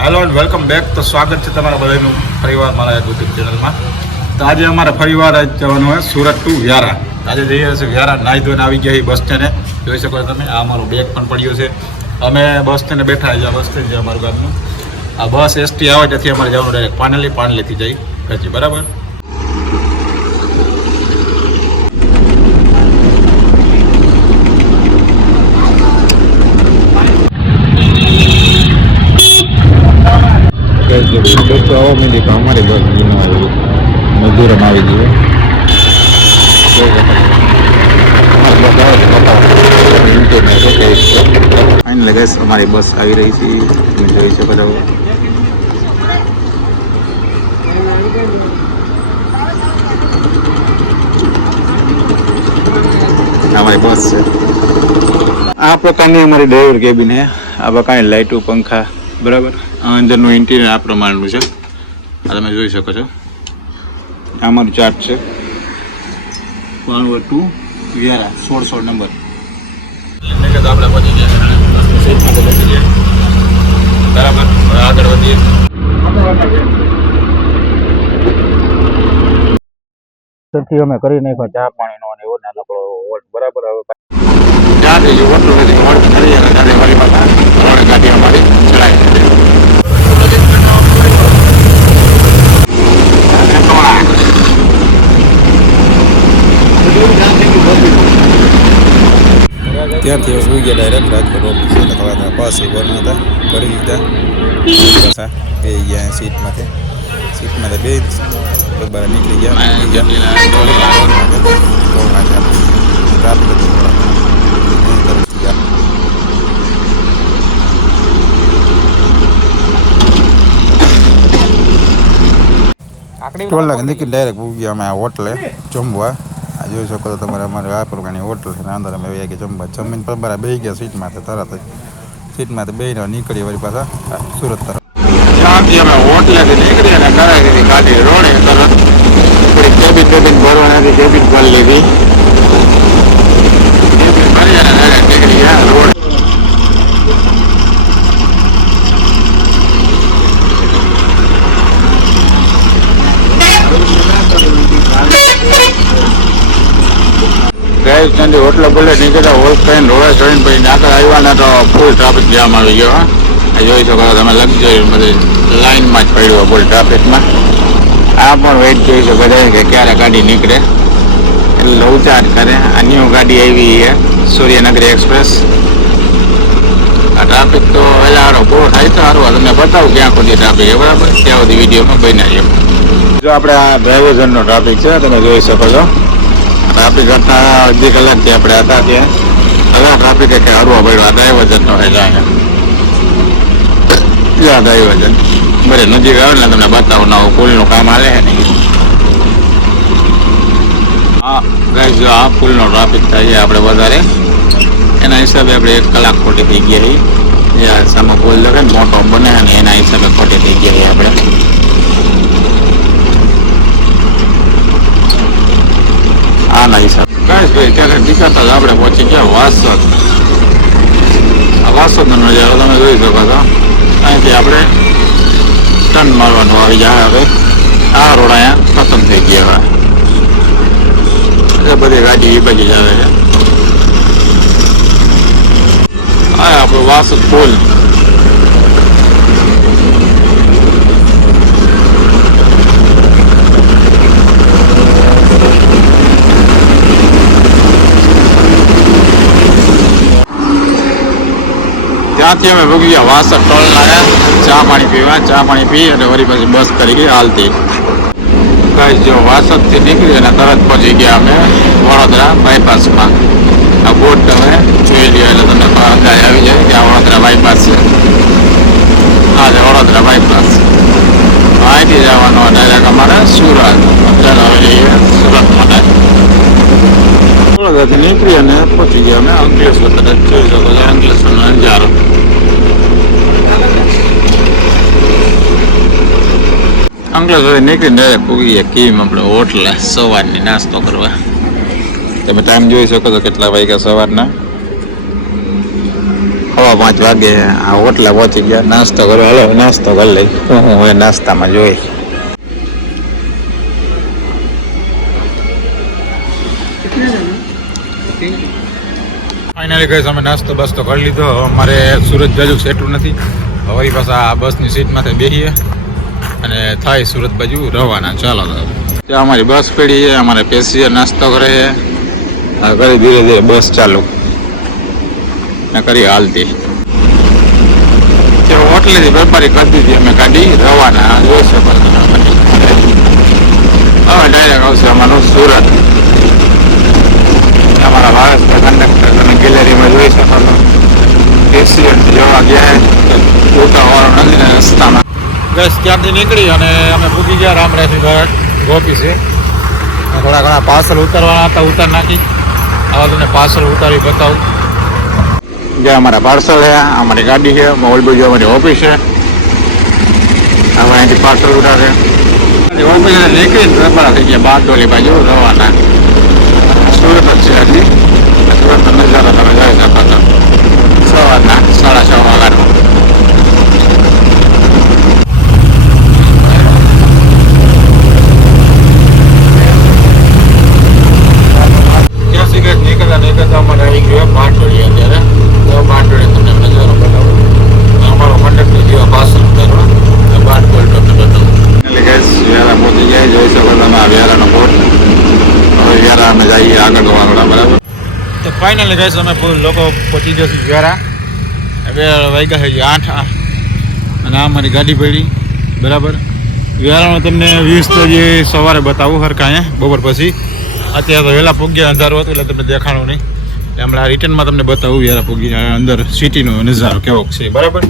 Hello and welcome back. તો સ્વાગત છે તમારા બધાનું ફરીવાર મારા યુટ્યુબ ચેનલમાં. તો આજે અમારા ફરીવાર જવાનું હોય સુરત ટુ વ્યારા. આજે જઈએ છીએ વ્યારા. નાહી ધોઈને આવી ગયા બસ સ્ટેન્ડે. જોઈ શકો છો તમે, આ અમારો બેગ પણ પડ્યો છે. અમે બસ સ્ટેન્ડે બેઠા છે. બસ સ્ટેન્ડ છે અમારું ગામનું. આ બસ એસટી આવે ત્યાંથી અમારે જવાનું ડાયરેક્ટ પાનલીથી જઈ પછી બરાબર. બસો આવો મિલી તો અમારી બસ ગીનો આવી મજૂરમ આવી ગયું. ફાઇનલી ગેસ અમારી બસ આવી રહી છે. તમે જોઈ શકો છો. અમારી બસ છે. આ પ્રકારની અમારી ડ્રાઈવર કેબિન છે. આ પ્રકારની લાઇટો, પંખા બરાબર. અંદરનું ઇન્ટિરિયર આ પ્રમાણનું છે. આ તમે જોઈ શકો છો. આ અમારું ચાર્ટ છે. પાણવડ ટુ વ્યારા 16 નંબર. આપણે પહોંચી ગયા સીટમાં તો બેસી ગયા બરાબર. આગળ વધીએ. અમે કરી નાખ્યો ચા પાણીનો અને એવો નાનકડો હોલ્ટ બરાબર. હવે ચા થઈ ગયું હોટલ નથી હોલ્ટ કરી ગાડી વાળી પાછા ગાડી અમારી ચડાવી ત્યાંથી સુઈ ગયા ડાયરેક્ટ રાજકોટ ઓફિસ. એટલે ખબર પાસ ભરના હતા ભરી લીધા પાછા બે ગયા સીટમાંથી બે બરાબર નીકળી ગયા. ટોલ નાખી નીકળી ડાયરેક્ટ ગયા અમે આ હોટલે જમવા. આ જોઈ શકો તો તમારે અમારે આ પ્રકારની હોટલ છે. અંદર અમે ગયા કે જમવા જમીન પર બરાબર બેસી ગયા સીટમાંથી. તરત જ સીટમાંથી બેસીને નીકળી વળી પાછા સુરત તરફ. ત્યાંથી અમે હોટલેથી નીકળી અને કરાવી ગાડી રોડે તરત થોડી કેબિન ભરવાની કેબિન ભરી લીધી. કેબિન ભરી અને ડાયરેક્ટ નીકળી ગયા રોડ. હોટલો બોલે નીકળ્યા હોલ કરીને રોડે ચડીને પછી આગળ આવ્યા તો ફૂલ ટ્રાફિક જામ આવી ગયો. જોઈ શકો તમે લક્ઝરી બધી લાઈનમાં જ પડ્યો ફૂલ ટ્રાફિકમાં. આ પણ વેઇટ જોઈ શકો છો કે ક્યારે ગાડી નીકળે એટલે લવચાર કરે. આ ન્યૂ ગાડી આવી છે સૂર્યનગરી એક્સપ્રેસ. આ ટ્રાફિક તો વહેલા પૂરો થાય તો સારું તમને બતાવું ક્યાં સુધી ટ્રાફિક છે બરાબર. ત્યાં સુધી વિડીયોમાં બનાવીએ. જો આપણે આ ડ્રાઈવરનો ટ્રાફિક છે તમે જોઈ શકો છો. ટ્રાફિક કરતા અડધી કલાકથી આપણે હતા ત્યાં. હવે ટ્રાફિક કે હરવા પડ્યો. આ ડાયવર્ઝનનો છે ડાયવર્ઝન બરે નજીક આવે ને તમને બતાવું નવું પુલનું કામ હાલે છે ને. હા ગાઈસ જો આ પુલનો ટ્રાફિક થાય છે આપણે વધારે એના હિસાબે આપણે 1 કલાક ખોટી થઈ ગયા. જે સામે પુલ લગે ને મોટો બને ને એના હિસાબે ખોટી થઈ ગયા આપણે. આના હિસાબે ગાઈસ ભાઈ ત્યારે દીકરતા જ આપણે પહોંચી ગયા વાસદ. આ વાસદનો નજારો તમે જોઈ શકો છો. અહીંથી આપણે ટર્ન મારવાનું આવી જાય. હવે આ રોડ અહીંયા ખતમ થઈ ગયા. હવે બધી ગાડી એ બાજુ જ આવે છે. આ આપણો વાસદ પુલ. ત્યાંથી અમે ભૂગી ગયા વાસદ ટોલ નાખ્યા ચા પાણી પીવા. ચા પાણી પી અને વળી પછી બસ તરીકે હાલતી. ગાઈસ જો વાસદથી નીકળી અને તરત પહોંચી ગયા અમે વડોદરા બાયપાસમાં. આ બોર્ડ તમે જોઈ લ્યો એટલે તમને અંદાજ આવી જાય કે આ વડોદરા બાયપાસ છે. આ છે વડોદરા બાયપાસ. અહીંથી જવાનું ડાયરેક્ટ અમારે સુરત. અત્યારે હવે જઈએ સુરત માટે. વડોદરાથી નીકળી અને પહોંચી ગયા અમે અંકલેશ્વર. કદાચ જોઈ શકો છો અંકલેશ્વરનો નજારો. અંકલેશ્વર નીકળીને ડાયરેક્ટ પૂગી ગયા કીમ આપણે હોટલે સવારની નાસ્તો કરવા. તમે ટાઈમ જોઈ શકો છો કેટલા વાગ્યા સવારના. 5:15 વાગે આ હોટલે પહોંચી ગયા. નાસ્તો કરો, હાલો નાસ્તો કરી લઈ. હું હવે નાસ્તામાં જોઈ. ફાઇનલી ગઈ અમે નાસ્તો બાસ્તો કરી લીધો. અમારે સુરત બાજુ સેટું નથી. હવે પાછા બસની સીટમાંથી બેસીએ અને થાય સુરત બાજુ રવાના. ચાલો ત્યાં અમારી બસ પડી છે, અમારે પેસેન્જર નાસ્તો કરે છે. કરી ધીરે ધીરે બસ ચાલુ ને કરી હાલતી. હોટલેથી વેપારી કરી દીધી અમે ગાડી રવાના. જોઈ શકો હવે ડાયરેક્ટ આવશે અમારું સુરત. અમારા ભારત કંડક્ટર તમે ગેલેરીમાં જોઈ શકો છો. પેસેન્જર જોવા ગયા ઉતારવાળો નથી ને રસ્તામાં. બસ ત્યાંથી નીકળી અને અમે પૂકી ગયા રામરાજની ઘર ગોપી છે. થોડા ઘણા પાર્સલ ઉતારવાના હતા, ઉતાર નાખી. આવા તમને પાર્સલ ઉતારી બતાવું. જ્યાં અમારા પાર્સલ છે, અમારી ગાડી છે, મોલ બાજુ અમારી ઓફિસ છે. હવે અહીંથી પાર્સલ ઉતારે ઓફિસ નીકળીને રબારા થઈ ગયા બારડોલી બાજુ રવાના. સુરત જ છે હજી. સુરતનો નજારો તમે જોઈ શકો છો. સવારના 6:30 વાગ્યાનો. નીકળતા અમારે આવી ગયો બારડોલી. અત્યારે તો બારડોલી તમને નજારો બતાવું. અમારો કંડક્ટર જેવા પાર્સલ ઉતારવા બારડોલી તમને બતાવું. એટલે ગેસ વ્યારા પહોંચી જાય. જોઈ શકો તમે આ વ્યારાનો બોટ. હવે વ્યારા અમે જઈએ આગળ વાળા. બરાબર. તો ફાઇનલી ગેસ અમે લોકો પહોંચી જશું વ્યારા. હવે વાગ્યા છે 8 અને આ અમારી ગાડી પડી. બરાબર. વ્યારામાં તમને 20 તો જે સવારે બતાવું હરકાએ બપોર પછી. અત્યારે તો વહેલા પૂગ્યા, અંધારું હતું એટલે તમને દેખાણું નહીં. હમણાં રિટર્નમાં તમને બતાવું વ્યારા પૂગી અંદર સિટીનો નજારો કેવો છે. બરાબર.